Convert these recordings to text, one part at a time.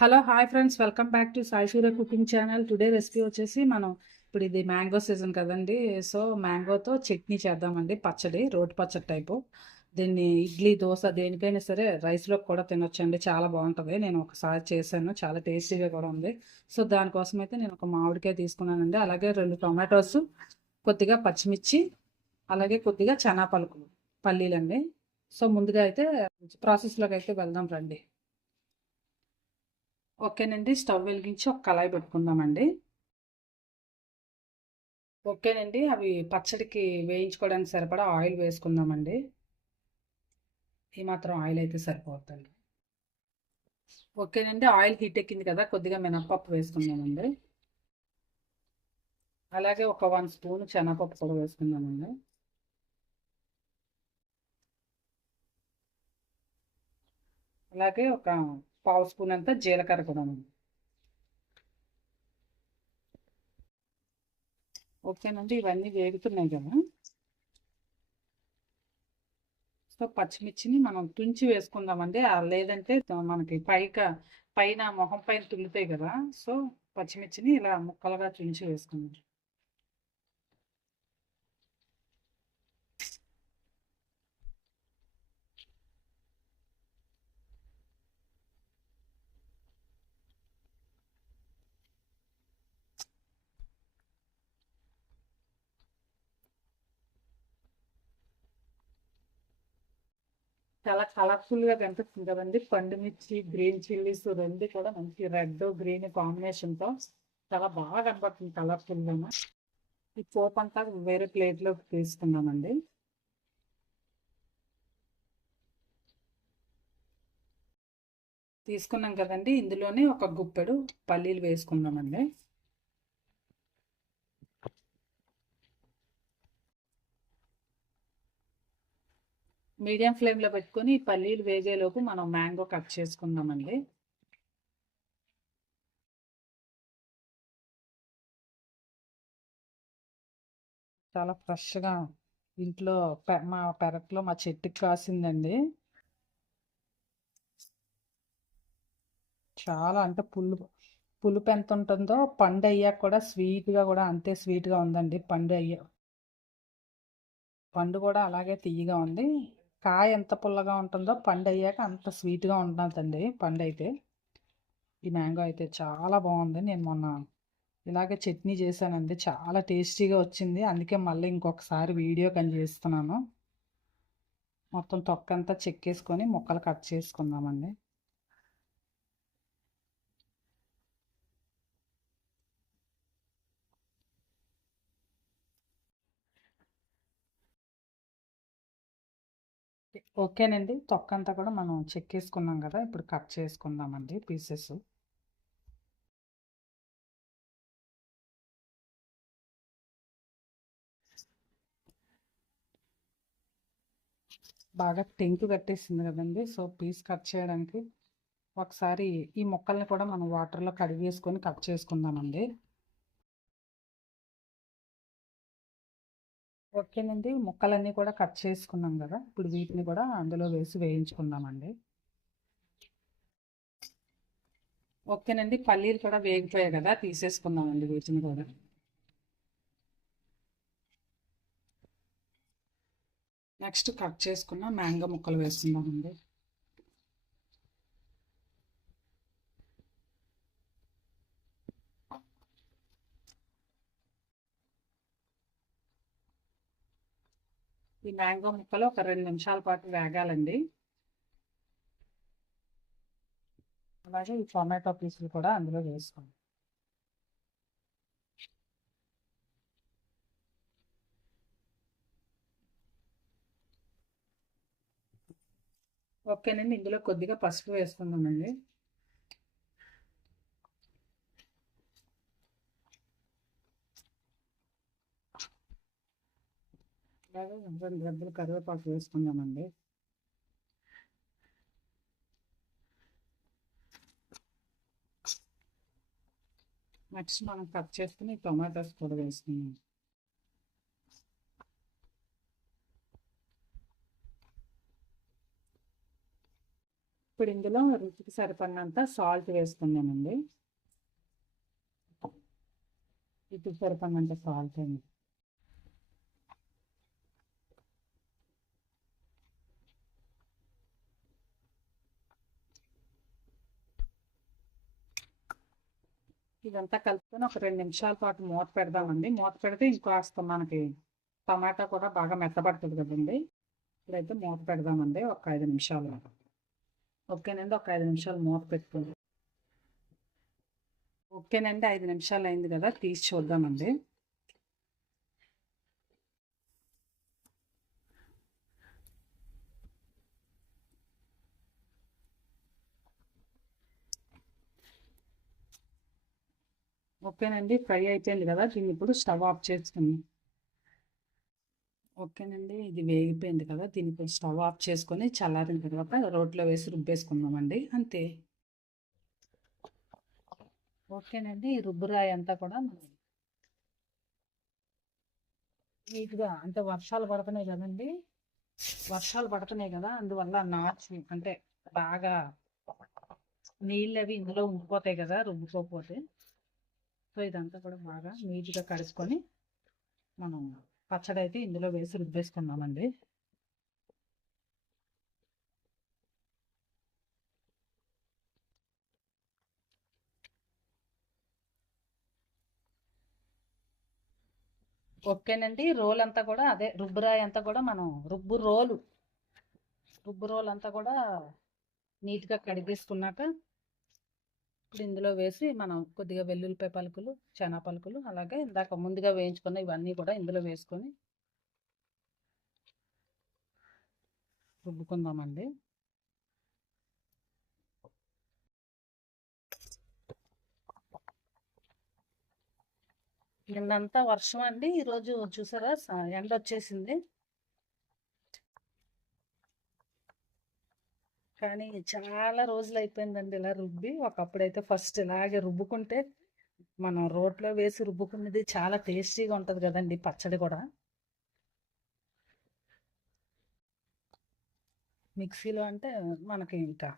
Hello hi friends. Welcome back to Sai cooking channel. Today recipe వచ్చేసి మనం ఇప్పుడు ఇది మ్యాంగో సీజన్ కదండి. సో మ్యాంగోతో చట్నీ చేద్దామండి. పచ్చడి రోటి పచ్చడి టైపు. దీన్ని ఇడ్లీ దోశ దేనికైనా సరే రైస్లో కూడా తినొచ్చండి. చాలా బాగుంటుంది. నేను ఒకసారి చేశాను. చాలా టేస్టీగా కూడా ఉంది. సో దానికోసం అయితే నేను ఒక మామిడికాయ తీసుకున్నానండి. అలాగే రెండు టొమాటోస్ కొద్దిగా పచ్చిమిర్చి అలాగే కొద్దిగా చనా పలుకులు పల్లీలండి. సో ముందుగా అయితే ప్రాసెస్లోకి అయితే వెళ్దాం రండి. ఓకేనండి స్టవ్ వెలిగించి ఒక కళాయి పెట్టుకుందామండి. ఓకేనండి అవి పచ్చడికి వేయించుకోవడానికి సరిపడా ఆయిల్ వేసుకుందామండి. ఈ మాత్రం ఆయిల్ అయితే సరిపోతుంది ఓకేనండి ఆయిల్ హీట్ ఎక్కింది కదా కొద్దిగా మినప్పప్పు వేసుకుందామండి. అలాగే ఒక వన్ స్పూన్ శనగపప్పు కూడా వేసుకుందామండి. అలాగే ఒక పావు స్పూన్ అంతా జీలకర్ర కూడా ఓకేనండి ఇవన్నీ వేగుతున్నాయి కదా. సో పచ్చిమిర్చిని మనం తుంచి వేసుకుందామండి. లేదంటే మనకి పైక పైన మొహం పైన తుల్లుతాయి కదా. సో పచ్చిమిర్చిని ఇలా ముక్కలుగా తుంచి వేసుకుందాం. చాలా కలర్ఫుల్గా కనిపిస్తుంది కదండి. పండు మిర్చి గ్రీన్ చిల్లీస్ రెండు కూడా మంచి రెడ్ గ్రీన్ కాంబినేషన్తో చాలా బాగా కనపడుతుంది కలర్ఫుల్గా ఈ పోప్ అంతా వేరే ప్లేట్లోకి తీసుకున్నామండి తీసుకున్నాం కదండి. ఇందులోనే ఒక గుప్పెడు పల్లీలు వేసుకున్నామండి మీడియం ఫ్లేమ్లో పెట్టుకొని పల్లీలు వేగేలోపు మనం మ్యాంగో కట్ చేసుకుందామండి. చాలా ఫ్రెష్గా ఇంట్లో మా పెరట్లో మా చెట్టుకి కాసిందండి. చాలా అంటే పుల్లు పులుపు ఎంత ఉంటుందో పండు అయ్యాక కూడా స్వీట్గా కూడా అంతే స్వీట్గా ఉందండి. పండు అయ్యా పండు కూడా అలాగే తీయగా ఉంది. కాయ ఎంత పుల్లగా ఉంటుందో పండు అయ్యాక అంత స్వీట్గా ఉంటుందండి పండు అయితే ఈ మ్యాంగో అయితే చాలా బాగుంది. నేను మొన్న ఇలాగే చట్నీ చేశానండి. చాలా టేస్టీగా వచ్చింది. అందుకే మళ్ళీ ఇంకొకసారి వీడియో కని చేస్తున్నాను. మొత్తం తొక్కంతా చెక్కేసుకొని ముక్కలు కట్ చేసుకుందామండి. ఓకేనండి. తొక్క అంతా కూడా మనం చెక్కేసుకున్నాం కదా! ఇప్పుడు కట్ చేసుకుందామండి పీసెస్. బాగా టెంకు కట్టేసింది కదండి! సో పీస్ కట్ చేయడానికి ఒకసారి ఈ ముక్కల్ని కూడా మనం వాటర్లో కడిగేసుకొని కట్ చేసుకుందామండి. ఓకేనండి. ముక్కలన్నీ కూడా కట్ చేసుకున్నాం కదా. ఇప్పుడు వీటిని కూడా అందులో వేసి వేయించుకుందామండి. ఓకేనండి. పల్లీలు కూడా వేగిపోయాయి కదా. తీసేసుకుందామండి వీటిని కూడా. నెక్స్ట్ కట్ చేసుకున్న మ్యాంగో ముక్కలు వేస్తున్నామండి ఈ మ్యాంగో ముక్కలు ఒక రెండు నిమిషాల పాటు వేగాలండి. అలాగే ఈ టొమాటో పీసులు కూడా అందులో వేసుకోండి. ఓకేనండి ఇందులో కొద్దిగా పసుపు వేసుకుందామండి అలాగే రెండు రెబ్బలు కరివేపాకు వేసుకుందామండి నెక్స్ట్ మనం కట్ చేసుకుని టొమాటోస్ కూడా వేసుకున్నాం. ఇప్పుడు ఇందులో రుచికి సరిపడినంత సాల్ట్ వేసుకున్నానండి రుచికి సరిపడినంత సాల్ట్ అండి. ఇదంతా కలుపుకొని ఒక రెండు నిమిషాల పాటు మూత పెడదామండి. మూత పెడితే ఇంకాస్త మనకి టమాటా కూడా బాగా మెత్తబడుతుంది కదండి. ఇప్పుడైతే మూత పెడదామండి. ఒక ఐదు నిమిషాలు. ఓకేనండి. ఒక ఐదు నిమిషాలు మూత పెట్టుకుంది ఓకేనండి. ఐదు నిమిషాలు అయింది కదా. తీసి చూద్దామండి. ఓకేనండి. ఫ్రై అయిపోయింది కదా దీన్ని ఇప్పుడు స్టవ్ ఆఫ్ చేసుకుందాం. ఓకేనండి. ఇది వేగిపోయింది కదా దీన్ని ఇప్పుడు స్టవ్ ఆఫ్ చేసుకొని చల్లారిన తర్వాత రోట్లో వేసి రుబ్బేసుకుందామండి. అంతే. ఓకేనండి. ఈ రుబ్బురాయి అంతా కూడా నీట్గా అంటే వర్షాలు పడుతున్నాయి కదండి. వర్షాలు పడుతున్నాయి కదా అందువల్ల నాచు అంటే బాగా నీళ్ళు అవి ఇందులో ఉండిపోతాయి కదా రుబ్బుకోకపోతే. సో ఇదంతా కూడా బాగా నీట్గా కడుక్కొని మనం పచ్చడి అయితే ఇందులో వేసి రుబ్బేసుకున్నామండి ఓకేనండి. రోల్ అంతా కూడా అదే రుబ్బురాయి అంతా కూడా మనం రుబ్బు రోలు రుబ్బు రోల్ అంతా కూడా నీట్గా కడిగేసుకున్నాక ఇప్పుడు ఇందులో వేసి మనం కొద్దిగా వెల్లుల్లిపాయ పలుకులు చనా పలుకులు అలాగే ఇందాక ముందుగా వేయించుకున్న ఇవన్నీ కూడా ఇందులో వేసుకొని రుబ్బుకుందామండి. నిన్నంతా వర్షం అండి? ఈరోజు చూసారా? ఎండ వచ్చేసింది కానీ చాలా రోజులు అయిపోయిందండి ఇలా రుబ్బి. ఒకప్పుడైతే ఫస్ట్ ఇలాగే రుబ్బుకుంటే మనం రోట్లో వేసి రుబ్బుకున్నది చాలా టేస్టీగా ఉంటుంది కదండి పచ్చడి కూడా. మిక్సీలో అంటే మనకి ఇంకా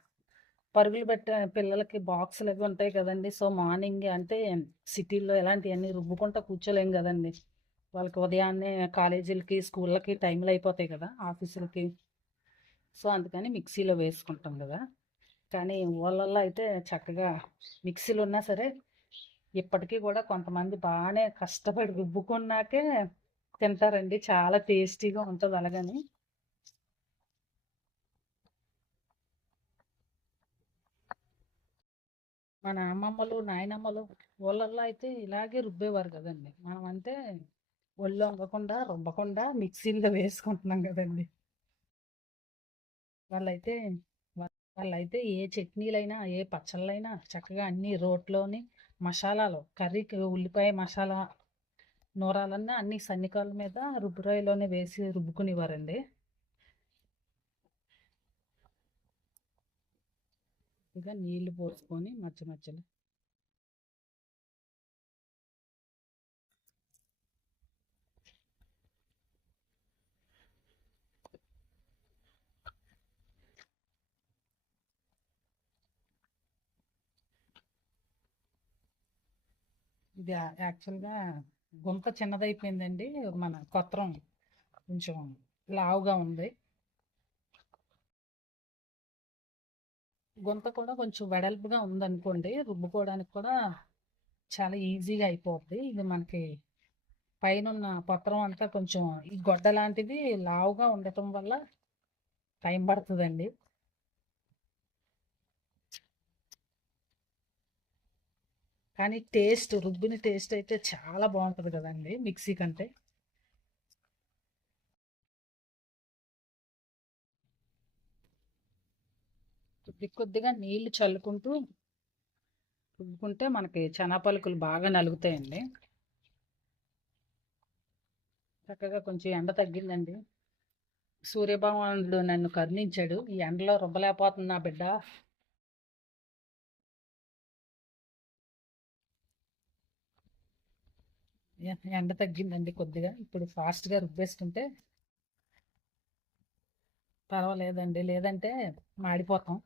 పరుగులు పెట్టే పిల్లలకి బాక్సులు అవి ఉంటాయి కదండి. సో మార్నింగ్ అంటే సిటీల్లో ఇలాంటివన్నీ రుబ్బుకుంటా కూర్చోలేం కదండి. వాళ్ళకి ఉదయాన్నే కాలేజీలకి స్కూళ్ళకి టైంలు అయిపోతాయి కదా ఆఫీసులకి. సో అందుకని మిక్సీలో వేసుకుంటాం కదా. కానీ ఊళ్ళల్లో అయితే చక్కగా మిక్సీలు ఉన్నా సరే ఇప్పటికీ కూడా కొంతమంది బాగానే కష్టపడి రుబ్బుకున్నాకే తింటారండి. చాలా టేస్టీగా ఉంటుంది అలాగని. మన అమ్మమ్మలు నాయనమ్మలు ఊళ్ళల్లో అయితే ఇలాగే రుబ్బేవారు కదండి. మనం అంటే ఒళ్ళు వంగకుండా రుబ్బకుండా మిక్సీలో వేసుకుంటున్నాం కదండి. వాళ్ళైతే వాళ్ళైతే ఏ చట్నీలైనా ఏ పచ్చళ్ళైనా చక్కగా అన్ని రోట్లోని మసాలాలు కర్రీకి ఉల్లిపాయ మసాలా నూరాలన్నా అన్ని సన్నికాల మీద రుబ్బురాయిలోనే వేసి రుబ్బుకునేవారండి ఇక నీళ్ళు పోసుకొని మధ్య మధ్యలో ఇది యాక్చువల్గా గుంత చిన్నదైపోయిందండి మన కొత్రం కొంచెం లావుగా ఉంది. గుంత కూడా కొంచెం వెడల్పుగా ఉందనుకోండి రుబ్బుకోవడానికి కూడా చాలా ఈజీగా అయిపోద్ది. ఇది మనకి పైన ఉన్న పత్రం అంతా కొంచెం ఈ గొడ్డ లాంటిది లావుగా ఉండటం వల్ల టైం పడుతుందండి. కానీ టేస్ట్ రుబ్బిన టేస్ట్ అయితే చాలా బాగుంటుంది కదండి మిక్సీ కంటే. కొద్దిగా నీళ్ళు చల్లుకుంటూ రుబ్బుకుంటే మనకి పలుకులు బాగా నలుగుతాయండి. చక్కగా కొంచెం ఎండ తగ్గిందండి. సూర్యభగవానుడు నన్ను కరుణించాడు. ఈ ఎండలో రుబ్బలేకపోతుంది నా బిడ్డ. ఎండ తగ్గిందండి కొద్దిగా. ఇప్పుడు ఫాస్ట్గా రుబ్బేసుకుంటే పర్వాలేదండి. లేదంటే మాడిపోతాం.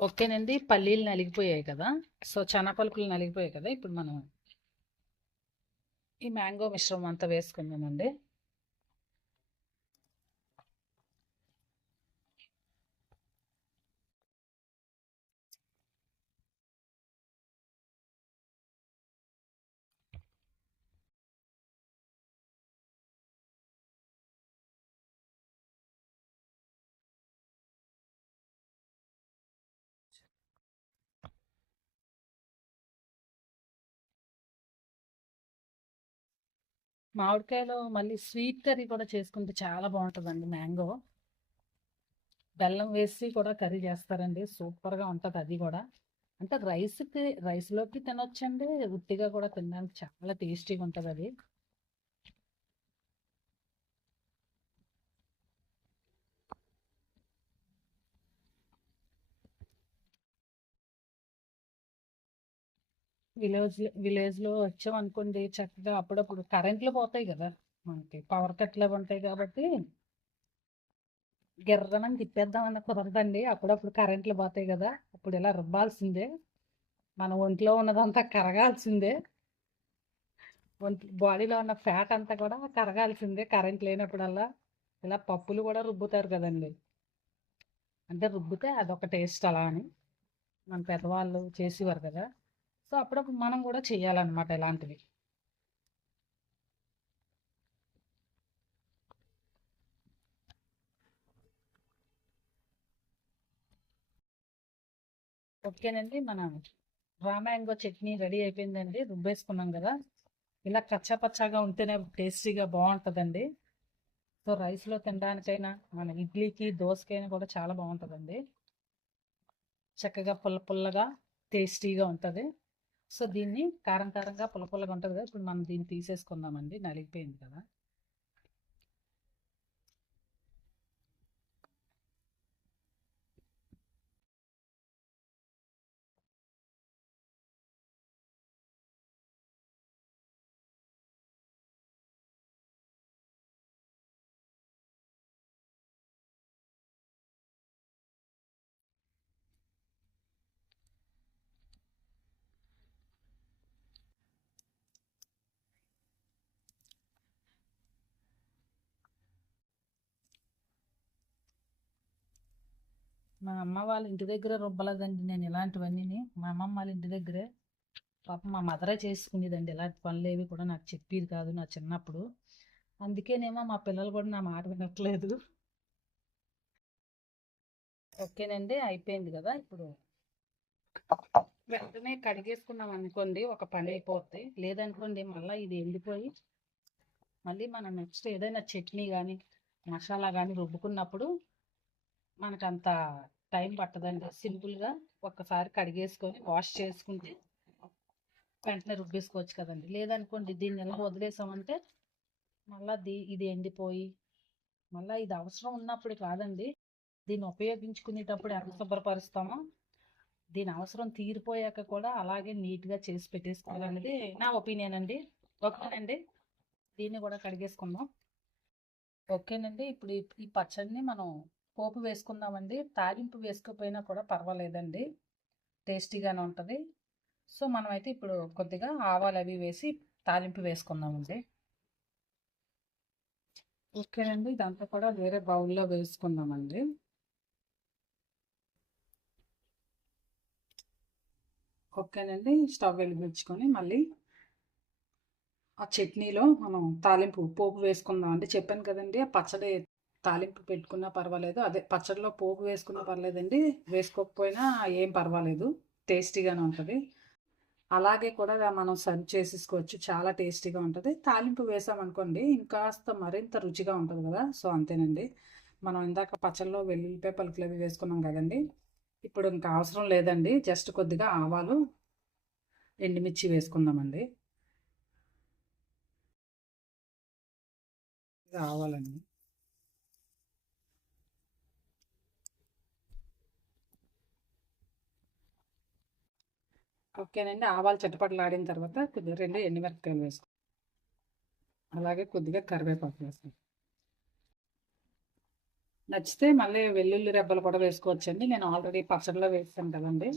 ఓకేనండి. పల్లీలు నలిగిపోయాయి కదా. సో పలుకులు నలిగిపోయాయి కదా. ఇప్పుడు మనం ఈ మ్యాంగో మిశ్రమం అంతా వేసుకుందామండి. మామిడికాయలో మళ్ళీ స్వీట్ కర్రీ కూడా చేసుకుంటే చాలా బాగుంటుందండి మ్యాంగో. బెల్లం వేసి కూడా కర్రీ చేస్తారండి. సూపర్గా ఉంటుంది అది కూడా. అంటే రైస్కి రైస్లోకి తినొచ్చండి. ఉట్టిగా కూడా తినడానికి చాలా టేస్టీగా ఉంటుంది అది విలేజ్ విలేజ్లో వచ్చామనుకోండి చక్కగా అప్పుడప్పుడు కరెంట్లు పోతాయి కదా మనకి. పవర్ కట్లు అవి ఉంటాయి కాబట్టి గిర్రమని తిప్పేద్దామన్న కుదరదండి. అప్పుడప్పుడు కరెంట్లు పోతాయి కదా. అప్పుడు ఇలా రుబ్బాల్సిందే. మన ఒంట్లో ఉన్నదంతా కరగాల్సిందే. ఒంటి బాడీలో ఉన్న ఫ్యాట్ అంతా కూడా కరగాల్సిందే కరెంట్ లేనప్పుడల్లా. ఇలా పప్పులు కూడా రుబ్బుతారు కదండి. అంటే రుబ్బితే అదొక టేస్ట్ అలా అని మన పెద్దవాళ్ళు చేసేవారు కదా. సో అప్పుడప్పుడు మనం కూడా చేయాలన్నమాట ఇలాంటివి ఓకేనండి మన రామాయంగో చట్నీ రెడీ అయిపోయిందండి రుబ్బేసుకున్నాం కదా. ఇలా కచ్చాపచ్చాగా ఉంటేనే టేస్టీగా బాగుంటుందండి. సో రైస్లో తినడానికైనా మన ఇడ్లీకి దోసకైనా కూడా చాలా బాగుంటుందండి. చక్కగా పుల్ల పుల్లగా టేస్టీగా ఉంటుంది. సో దీన్ని కారం కారంగా పులపుల్లగా ఉంటుంది కదా ఇప్పుడు మనం దీన్ని తీసేసుకుందామండి నలిగిపోయింది కదా. మా అమ్మ వాళ్ళ ఇంటి దగ్గర రుబ్బలేదండి నేను ఇలాంటివన్నీ మా అమ్మమ్మ వాళ్ళ ఇంటి దగ్గరే. పాప మా మదరే చేసుకునేదండి. ఇలాంటి పనులు ఏవి కూడా నాకు చెప్పేది కాదు నా చిన్నప్పుడు. అందుకేనేమో మా పిల్లలు కూడా నా మాట వినట్లేదు. ఓకేనండి అయిపోయింది కదా ఇప్పుడు. వెంటనే కడిగేసుకున్నాం అనుకోండి ఒక పని అయిపోద్ది. లేదనుకోండి మళ్ళీ ఇది ఎండిపోయి మళ్ళీ మనం నెక్స్ట్ ఏదైనా చట్నీ కానీ మసాలా కానీ రుబ్బుకున్నప్పుడు మనకంత టైం పట్టదండి. సింపుల్గా ఒక్కసారి కడిగేసుకొని వాష్ చేసుకుంటే వెంటనే రుబ్బేసుకోవచ్చు కదండి. లేదనుకోండి దీన్ని ఎలా వదిలేసామంటే మళ్ళీ దీ ఇది ఎండిపోయి మళ్ళీ ఇది అవసరం ఉన్నప్పుడు కాదండి. దీన్ని ఉపయోగించుకునేటప్పుడు ఎంత శుభ్రపరుస్తామో దీని అవసరం తీరిపోయాక కూడా అలాగే నీట్గా చేసి పెట్టేసుకోవాలనేది నా ఒపీనియన్ అండి. ఓకేనండి? దీన్ని కూడా కడిగేసుకుందాం. ఓకేనండి. ఇప్పుడు ఈ పచ్చడిని మనం పోపు వేసుకుందామండి. తాలింపు వేసుకోకపోయినా కూడా పర్వాలేదండి. టేస్టీగానే ఉంటుంది. సో మనమైతే ఇప్పుడు కొద్దిగా ఆవాలు అవి వేసి తాలింపు వేసుకుందామండి. ఓకేనండి దాంట్లో కూడా వేరే బౌల్లో వేసుకుందామండి. ఓకేనండి. స్టవ్ వెలిగించుకొని మళ్ళీ ఆ చట్నీలో మనం తాలింపు పోపు వేసుకుందాం అంటే చెప్పాను కదండి ఆ పచ్చడి తాలింపు పెట్టుకున్నా పర్వాలేదు. అదే పచ్చడిలో పోపు వేసుకున్నా పర్లేదండి వేసుకోకపోయినా ఏం పర్వాలేదు. టేస్టీగానే ఉంటుంది. అలాగే కూడా మనం సర్వ్ చేసేసుకోవచ్చు. చాలా టేస్టీగా ఉంటుంది. తాలింపు వేసామనుకోండి ఇంకాస్త మరింత రుచిగా ఉంటుంది కదా. సో అంతేనండి. మనం ఇందాక పచ్చళ్ళలో వెల్లుల్లిపాయ పలుకులు అవి వేసుకున్నాం కదండి. ఇప్పుడు ఇంకా అవసరం లేదండి. జస్ట్ కొద్దిగా ఆవాలు ఎండుమిర్చి వేసుకుందామండి. ఆవాలండి. ఓకేనండి. ఆవాలు ఆడిన తర్వాత కొద్దిగా రెండు ఎండుమిరపకాయలు వేసుకోండి. అలాగే కొద్దిగా కరివేపాకు వేసుకోండి. నచ్చితే మళ్ళీ వెల్లుల్లి రెబ్బలు కూడా వేసుకోవచ్చండి. నేను ఆల్రెడీ పచ్చడిలో వేస్తాను కదండి.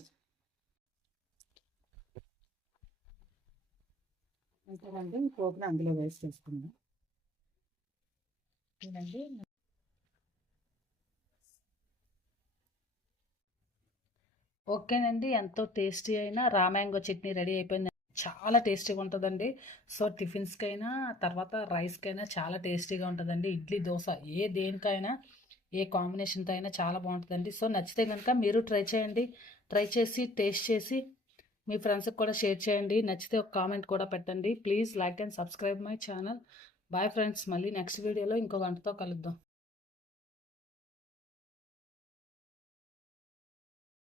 అంతేనండి పోపుని అందులో వేసి చేసుకుందాం ఓకేనండి. ఎంతో టేస్టీ అయిన రామ్యాంగో చట్నీ రెడీ అయిపోయింది. చాలా టేస్టీగా ఉంటుందండి. సో టిఫిన్స్కైనా తర్వాత రైస్కైనా చాలా టేస్టీగా ఉంటుందండి. ఇడ్లీ దోశ ఏ దేనికైనా ఏ కాంబినేషన్తో అయినా చాలా బాగుంటుందండి. సో నచ్చితే కనుక మీరు ట్రై చేయండి. ట్రై చేసి టేస్ట్ చేసి మీ ఫ్రెండ్స్కి కూడా షేర్ చేయండి. నచ్చితే ఒక కామెంట్ కూడా పెట్టండి. Please like and subscribe my channel. Bye friends. మళ్ళీ నెక్స్ట్ వీడియోలో ఇంకో వంటతో కలుద్దాం.